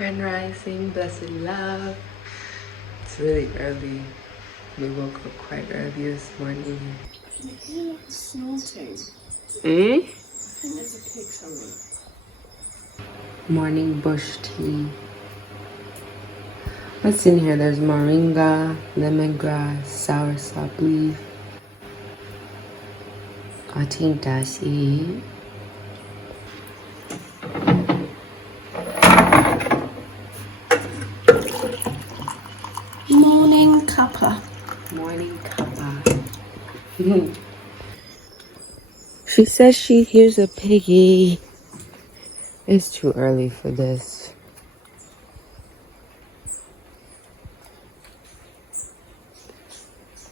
Grand Rising, blessed love. It's really early. We woke up quite early this morning. I can hear like a snorting. Eh? I think there's a pig somewhere. Morning bush tea. What's in here? There's moringa, lemongrass, soursop leaf. I think that's it. Morning cuppa. Morning cuppa. She says she hears a piggy. It's too early for this.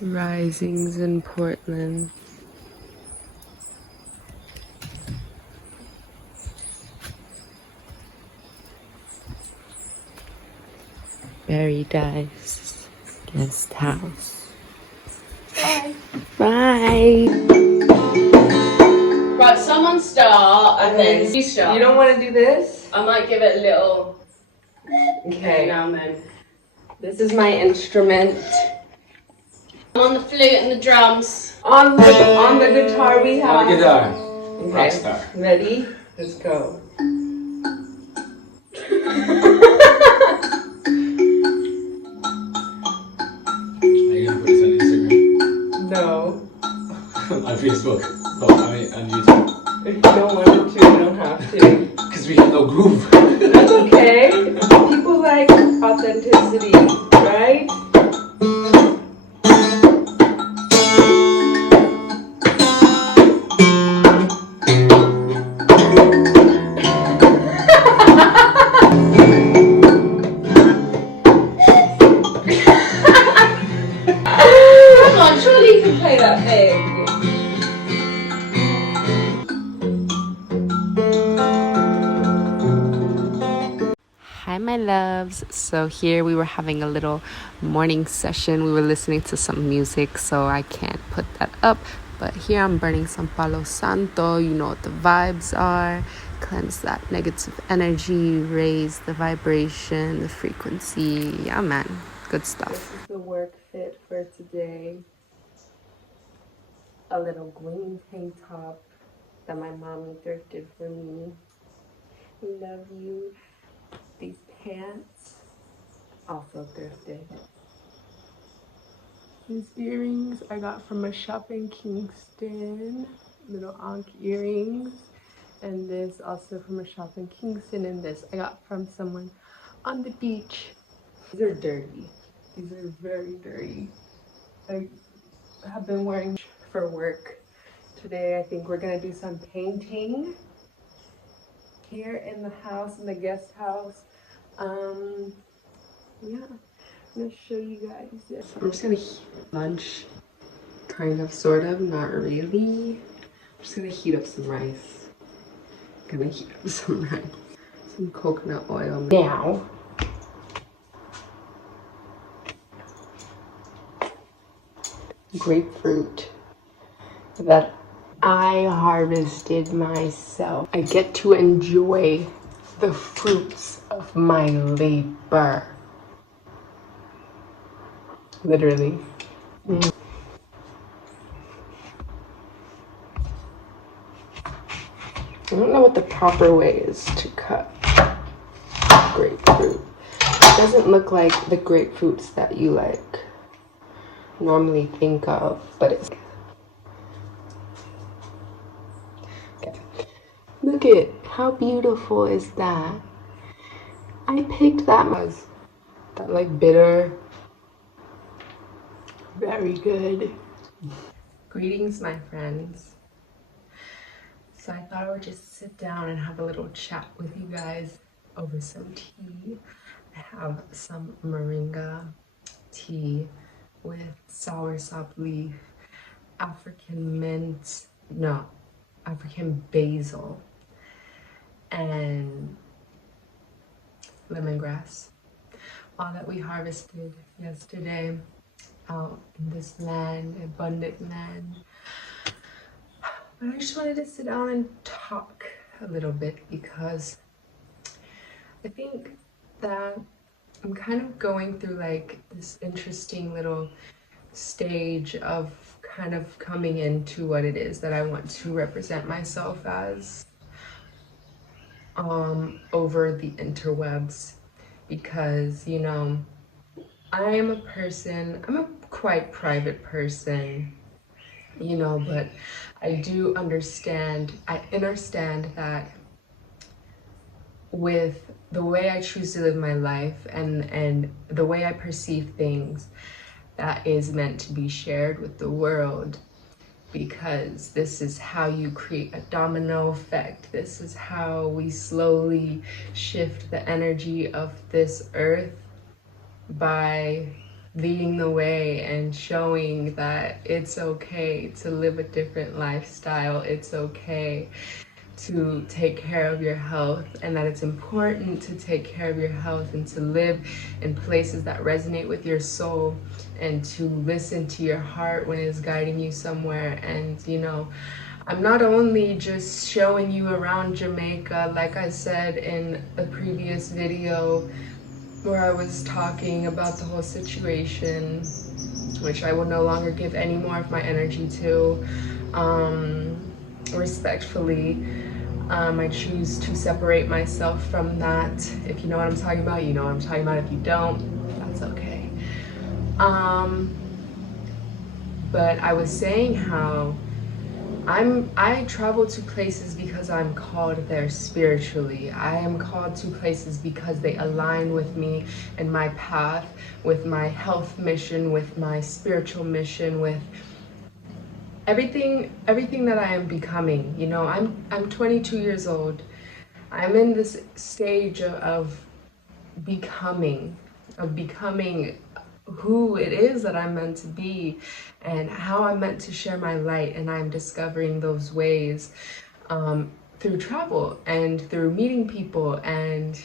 Risings in Portland. Paradise Guest House. Bye. Bye. Right, someone start and then you start. You don't want to do this? I might give it a little. Okay. Now and then. This is my instrument. I'm on the flute and the drums. On the guitar we have. On the guitar. Okay. Rockstar. Ready? Let's go. Are you gonna put this on Instagram? No. On Facebook? Oh, I mean on YouTube. If you don't want to, you don't have to. Because we have no groove. That's okay. People like authenticity, right? Come on, surely you can play that big. Hi my loves. So here we were having a little morning session. We were listening to some music, so I can't put that up. But here I'm burning some Palo Santo. You know what the vibes are. Cleanse that negative energy, raise the vibration, the frequency. Yeah man, good stuff. This is the work fit for today. A little green tank top that my mommy thrifted for me. Love you. These pants, also thrifted. These earrings I got from a shop in Kingston, little Ankh earrings. And this also from a shop in Kingston, and this I got from someone on the beach. These are dirty. These are very dirty. I have been wearing for work. Today I think we're gonna do some painting here in the house, in the guest house. Yeah, I'm gonna show you guys this. I'm just gonna lunch, kind of, sort of, not really. I'm just gonna heat up some rice. Gonna heat up some rice, some coconut oil now. Grapefruit that I harvested myself. I get to enjoy the fruits of my labor. Literally. Yeah. I don't know what the proper way is to cut grapefruit. It doesn't look like the grapefruits that you like normally think of, but it's okay. Look at how beautiful is that. I picked that like bitter, very good. Greetings my friends. So I thought I would just sit down and have a little chat with you guys over some tea. I have some moringa tea with soursop leaf, African mint, no, African basil, and lemongrass. All that we harvested yesterday out in this land, abundant land. But I just wanted to sit down and talk a little bit because I think that I'm kind of going through like this interesting little stage of kind of coming into what it is that I want to represent myself as over the interwebs, because you know I'm a quite private person, you know, but I understand that with the way I choose to live my life and the way I perceive things, that is meant to be shared with the world, because this is how you create a domino effect. This is how we slowly shift the energy of this earth, by leading the way and showing that it's okay to live a different lifestyle. It's okay to take care of your health, and that it's important to take care of your health and to live in places that resonate with your soul, and to listen to your heart when it's guiding you somewhere. And you know, I'm not only just showing you around Jamaica, like I said in a previous video where I was talking about the whole situation, which I will no longer give any more of my energy to, respectfully. I choose to separate myself from that. If you know what I'm talking about, you know what I'm talking about. If you don't, that's okay. But I was saying how I travel to places because I'm called there spiritually. I am called to places because they align with me and my path, with my health mission, with my spiritual mission, with everything that I am becoming. You know, I'm 22 years old. I'm in this stage of becoming, of becoming who it is that I'm meant to be and how I'm meant to share my light. And I'm discovering those ways through travel and through meeting people. And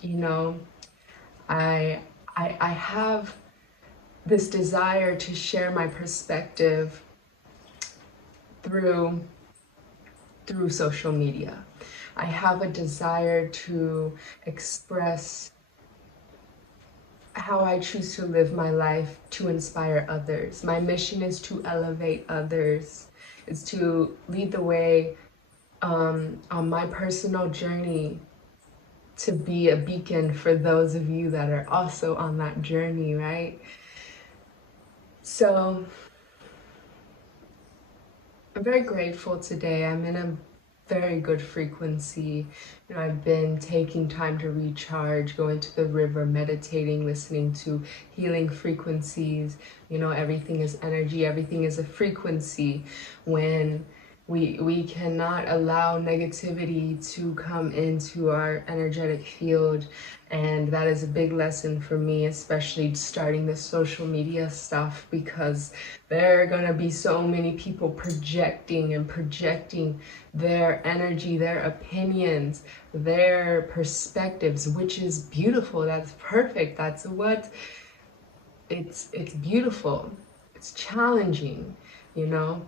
you know, I have this desire to share my perspective through social media. I have a desire to express how I choose to live my life to inspire others. My mission is to elevate others, is to lead the way on my personal journey, to be a beacon for those of you that are also on that journey, right? So I'm very grateful today. I'm in a very good frequency. You know, I've been taking time to recharge, going to the river, meditating, listening to healing frequencies. You know, everything is energy, everything is a frequency. When we cannot allow negativity to come into our energetic field. And that is a big lesson for me, especially starting this social media stuff, because there are gonna be so many people projecting their energy, their opinions, their perspectives, which is beautiful. That's perfect. That's what it's beautiful. It's challenging, you know.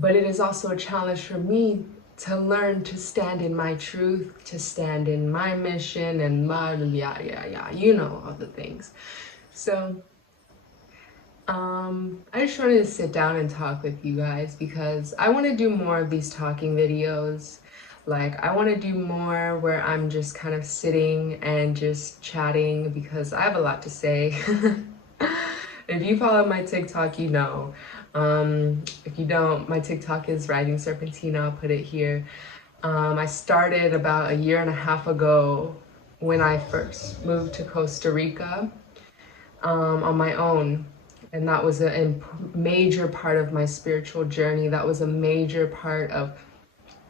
But it is also a challenge for me to learn to stand in my truth, to stand in my mission, and you know, all the things. So I just wanted to sit down and talk with you guys, because I want to do more of these talking videos. Like, I want to do more where I'm just kind of sitting and just chatting, because I have a lot to say. If you follow my TikTok, you know. If you don't, my TikTok is Rising Serpentina. I'll put it here. I started about a year and a half ago when I first moved to Costa Rica on my own. And that was a major part of my spiritual journey. That was a major part of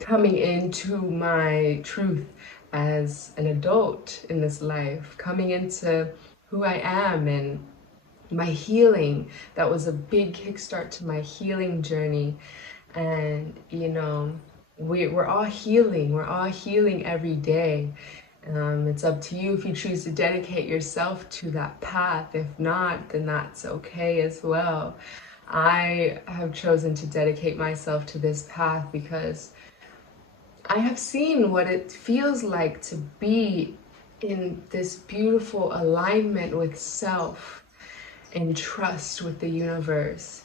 coming into my truth as an adult in this life, coming into who I am and my healing. That was a big kickstart to my healing journey. And you know, we're all healing. We're all healing every day. It's up to you if you choose to dedicate yourself to that path. If not, then that's okay as well. I have chosen to dedicate myself to this path because I have seen what it feels like to be in this beautiful alignment with self and trust with the universe.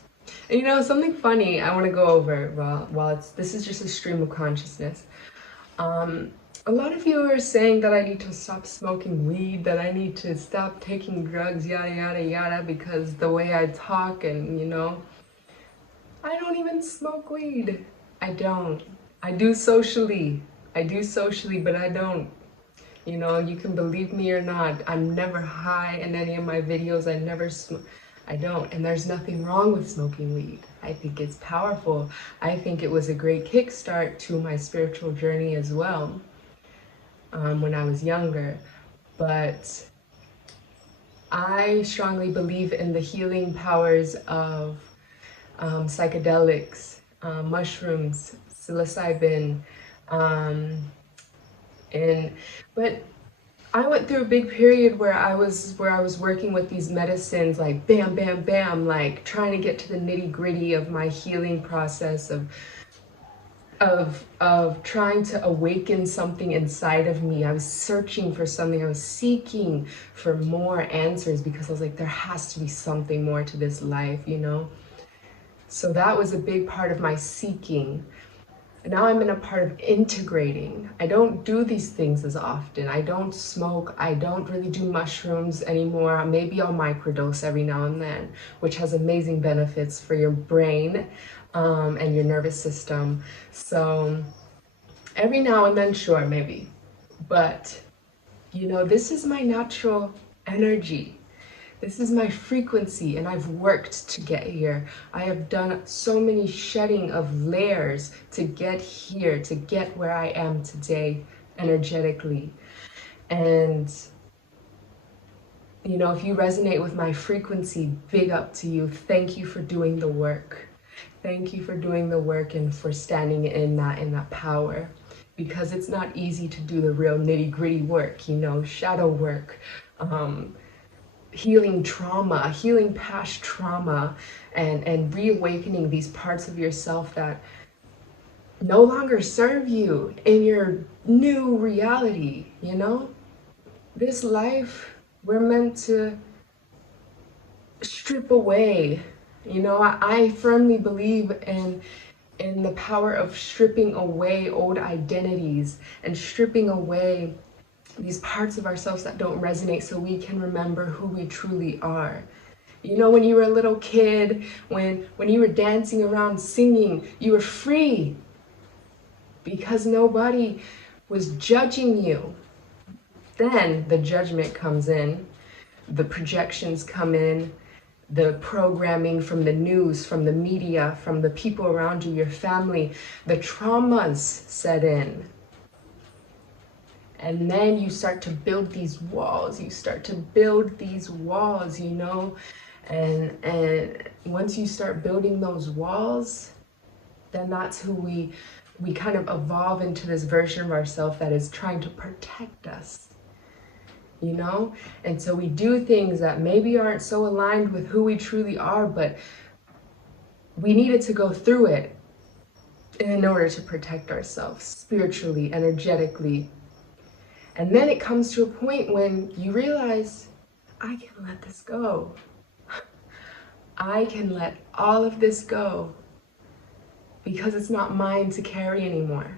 And you know, something funny I want to go over while this is just a stream of consciousness. A lot of you are saying that I need to stop smoking weed, that I need to stop taking drugs, yada, yada, yada, because the way I talk and, you know, I don't even smoke weed. I don't. I do socially, but I don't. You know, you can believe me or not, I'm never high in any of my videos. I never smoke. I don't. And there's nothing wrong with smoking weed. I think it's powerful. I think it was a great kickstart to my spiritual journey as well, when I was younger. But I strongly believe in the healing powers of psychedelics, mushrooms, psilocybin, but I went through a big period where I was working with these medicines, like bam, bam, bam, like trying to get to the nitty gritty of my healing process of trying to awaken something inside of me. I was searching for something. I was seeking for more answers because I was like, there has to be something more to this life, you know? So that was a big part of my seeking. And now I'm in a part of integrating. I don't do these things as often. I don't smoke. I don't really do mushrooms anymore. Maybe I'll microdose every now and then, which has amazing benefits for your brain and your nervous system. So every now and then, sure, maybe. But, you know, this is my natural energy. This is my frequency, and I've worked to get here. I have done so many shedding of layers to get here, to get where I am today energetically. And, you know, if you resonate with my frequency, big up to you. Thank you for doing the work. Thank you for doing the work and for standing in that power. Because it's not easy to do the real nitty-gritty work, you know, shadow work. Healing trauma, healing past trauma, and reawakening these parts of yourself that no longer serve you in your new reality, you know? This life, we're meant to strip away, you know? I firmly believe in the power of stripping away old identities and stripping away these parts of ourselves that don't resonate so we can remember who we truly are. You know, when you were a little kid, when you were dancing around singing, you were free because nobody was judging you. Then the judgment comes in, the projections come in, the programming from the news, from the media, from the people around you, your family, the traumas set in. And then you start to build these walls. You start to build these walls, you know? And once you start building those walls, then that's who we kind of evolve into this version of ourselves that is trying to protect us, you know? And so we do things that maybe aren't so aligned with who we truly are, but we needed to go through it in order to protect ourselves spiritually, energetically. And then it comes to a point when you realize, I can let this go. I can let all of this go because it's not mine to carry anymore.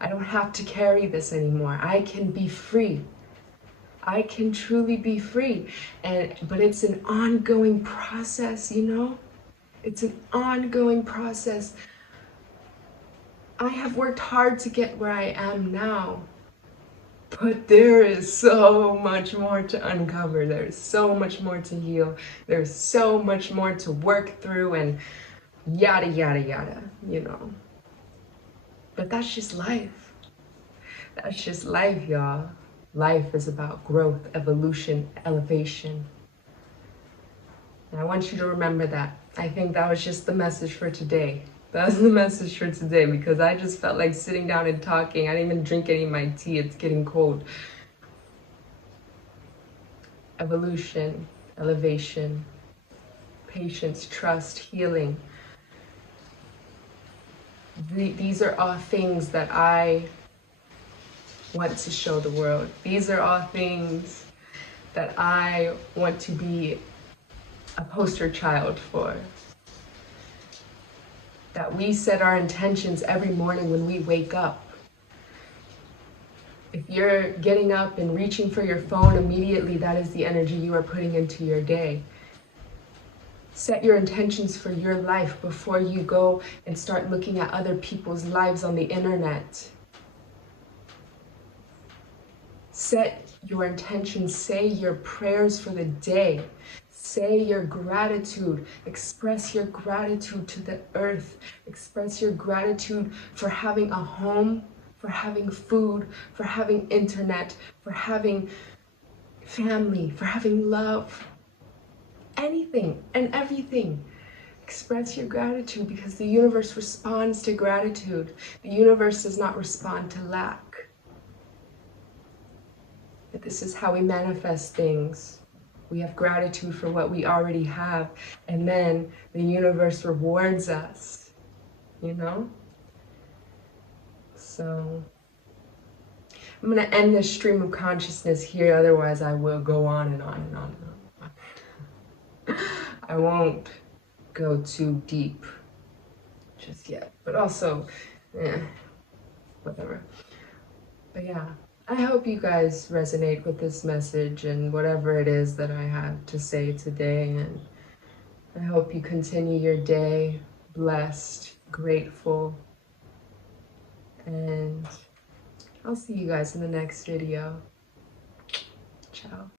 I don't have to carry this anymore. I can be free. I can truly be free. But it's an ongoing process, you know? It's an ongoing process. I have worked hard to get where I am now. But there is so much more to uncover. There's so much more to heal. There's so much more to work through and yada, yada, yada, you know. But that's just life. That's just life, y'all. Life is about growth, evolution, elevation. And I want you to remember that. I think that was just the message for today. That's the message for today because I just felt like sitting down and talking. I didn't even drink any of my tea. It's getting cold. Evolution, elevation, patience, trust, healing. These are all things that I want to show the world. These are all things that I want to be a poster child for. That we set our intentions every morning when we wake up. If you're getting up and reaching for your phone immediately, that is the energy you are putting into your day. Set your intentions for your life before you go and start looking at other people's lives on the internet. Set your intentions, say your prayers for the day. Say your gratitude, express your gratitude to the earth, express your gratitude for having a home, for having food, for having internet, for having family, for having love, anything and everything. Express your gratitude because the universe responds to gratitude. The universe does not respond to lack. But this is how we manifest things. We have gratitude for what we already have, and then the universe rewards us, you know? So I'm gonna end this stream of consciousness here, otherwise I will go on and on and on and on. I won't go too deep just yet, but also, whatever. But yeah. I hope you guys resonate with this message and whatever it is that I had to say today, and I hope you continue your day blessed, grateful, and I'll see you guys in the next video. Ciao.